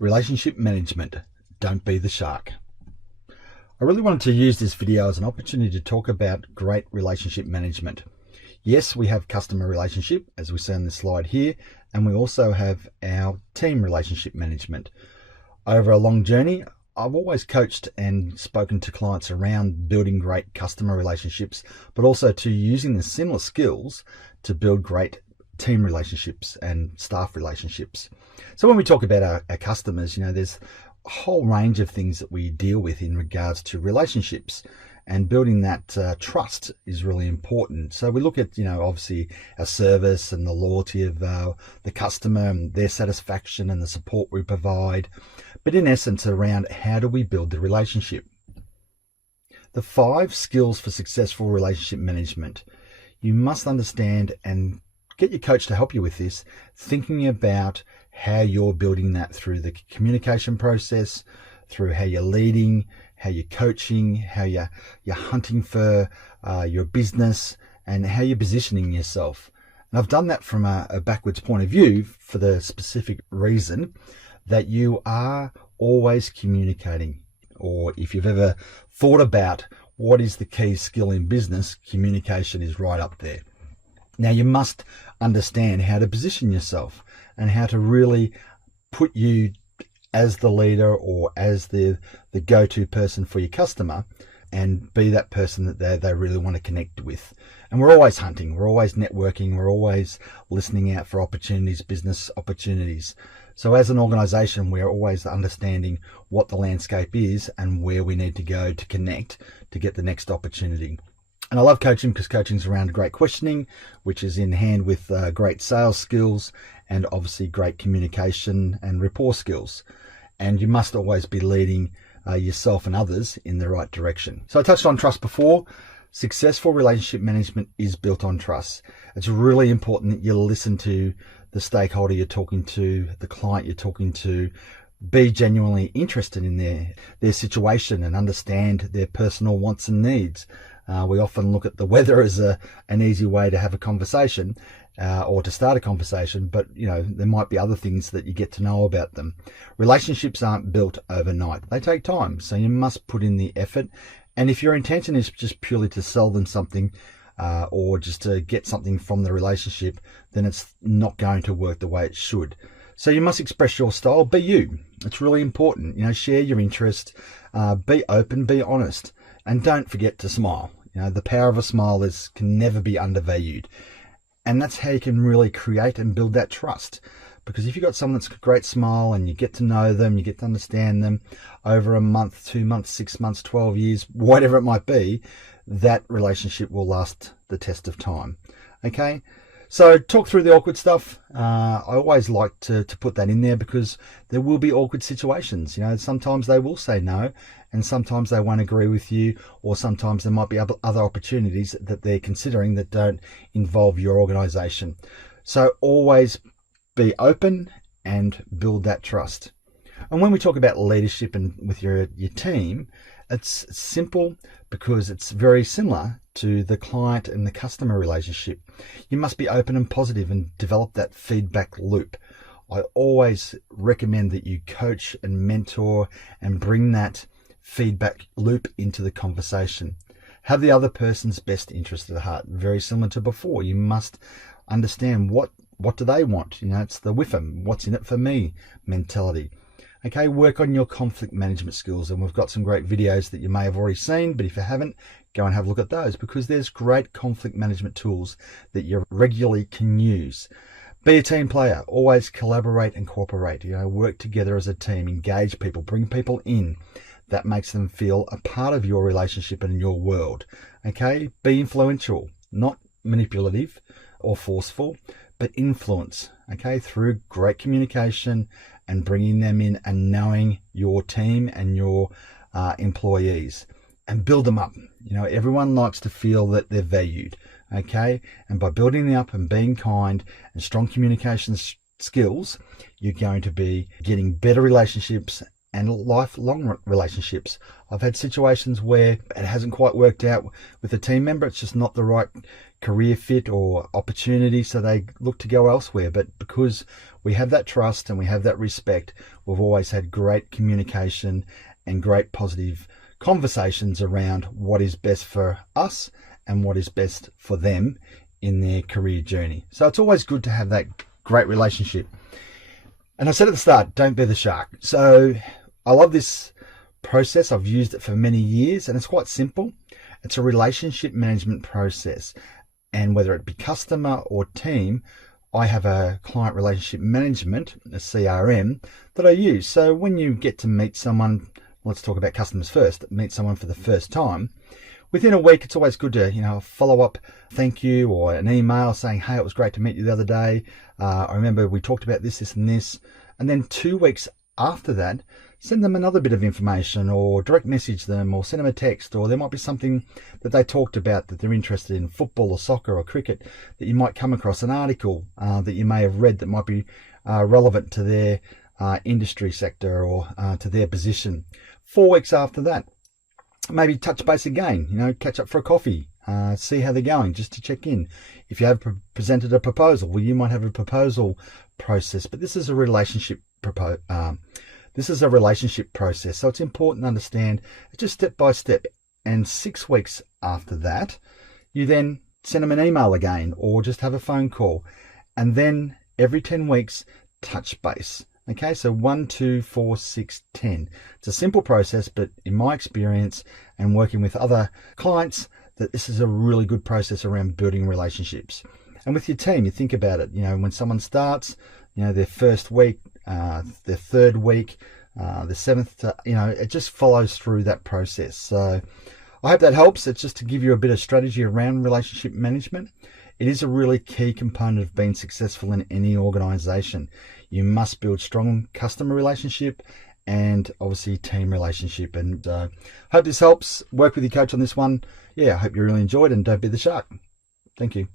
Relationship management. Don't be the shark. I really wanted to use this video as an opportunity to talk about great relationship management. Yes, we have customer relationship, as we see on this slide here, and we also have our team relationship management. Over a long journey, I've always coached and spoken to clients around building great customer relationships, but also to using the similar skills to build great team relationships and staff relationships. So when we talk about our customers, there's a whole range of things that we deal with in regards to relationships, and building that trust is really important. So we look at, obviously our service and the loyalty of the customer and their satisfaction and the support we provide, but in essence around how do we build the relationship. The 5 skills for successful relationship management. You must understand and get your coach to help you with this, thinking about how you're building that through the communication process, through how you're leading, how you're coaching, how you're hunting for your business, and how you're positioning yourself. And I've done that from a backwards point of view for the specific reason that you are always communicating. Or if you've ever thought about what is the key skill in business, communication is right up there. Now you must understand how to position yourself and how to really put you as the leader or as the go-to person for your customer, and be that person that they really want to connect with. And we're always hunting, we're always networking, we're always listening out for opportunities, business opportunities. So as an organization, we're always understanding what the landscape is and where we need to go to connect to get the next opportunity. And I love coaching because coaching is around great questioning, which is in hand with great sales skills and obviously great communication and rapport skills. And you must always be leading yourself and others in the right direction. So I touched on trust before. Successful relationship management is built on trust. It's really important that you listen to the stakeholder you're talking to, the client you're talking to, be genuinely interested in their situation and understand their personal wants and needs. We often look at the weather as an easy way to have a conversation or to start a conversation, but there might be other things that you get to know about them. Relationships aren't built overnight. They take time, so you must put in the effort. And if your intention is just purely to sell them something or just to get something from the relationship, then it's not going to work the way it should. So you must express your style. Be you. It's really important. Share your interest, be open, be honest, and don't forget to smile. The power of a smile can never be undervalued. And that's how you can really create and build that trust. Because if you've got someone that's got a great smile and you get to know them, you get to understand them over a month, 2 months, 6 months, 12 years, whatever it might be, that relationship will last the test of time. Okay? So talk through the awkward stuff. I always like to put that in there because there will be awkward situations. Sometimes they will say no, and sometimes they won't agree with you, or sometimes there might be other opportunities that they're considering that don't involve your organization. So always be open and build that trust. And when we talk about leadership and with your team, it's simple because it's very similar to the client and the customer relationship. You must be open and positive and develop that feedback loop. I always recommend that you coach and mentor and bring that feedback loop into the conversation. Have the other person's best interest at heart. Very similar to before. You must understand what do they want. It's the WIFM, what's in it for me mentality. Okay, work on your conflict management skills, and we've got some great videos that you may have already seen, but if you haven't, go and have a look at those, because there's great conflict management tools that you regularly can use. Be a team player. Always collaborate and cooperate. Work together as a team. Engage people. Bring people in. That makes them feel a part of your relationship and your world. Okay, be influential, not manipulative or forceful, but influence. Okay, through great communication and bringing them in and knowing your team and your employees, and build them up. Everyone likes to feel that they're valued. Okay, and by building them up and being kind and strong communication skills, you're going to be getting better relationships and lifelong relationships. I've had situations where it hasn't quite worked out with a team member. It's just not the right career fit or opportunity, so they look to go elsewhere. But because we have that trust and we have that respect, we've always had great communication and great positive conversations around what is best for us and what is best for them in their career journey. So it's always good to have that great relationship. And I said at the start, don't be the shark. So I love this process. I've used it for many years and it's quite simple. It's a relationship management process. And whether it be customer or team, I have a client relationship management, a CRM, that I use. So when you get to meet someone, let's talk about customers first, meet someone for the first time, within a week, it's always good to, follow up thank you or an email saying, hey, it was great to meet you the other day. I remember we talked about this, this, and this. And then 2 weeks after that, send them another bit of information or direct message them or send them a text, or there might be something that they talked about that they're interested in, football or soccer or cricket, that you might come across, an article that you may have read that might be relevant to their industry sector or to their position. 4 weeks after that, maybe touch base again, catch up for a coffee, see how they're going, just to check in. If you have presented a proposal, well, you might have a proposal process, but this is a relationship process. So it's important to understand just step by step. And 6 weeks after that, you then send them an email again or just have a phone call. And then every 10 weeks, touch base. Okay, so 1, 2, 4, 6, 10. It's a simple process, but in my experience and working with other clients, that this is a really good process around building relationships. And with your team, you think about it, when someone starts, their first week, their third week, the seventh, it just follows through that process. So I hope that helps. It's just to give you a bit of strategy around relationship management. It is a really key component of being successful in any organization. You must build strong customer relationship and obviously team relationship. And hope this helps. Work with your coach on this one. Yeah, I hope you really enjoyed, and don't be the shark. Thank you.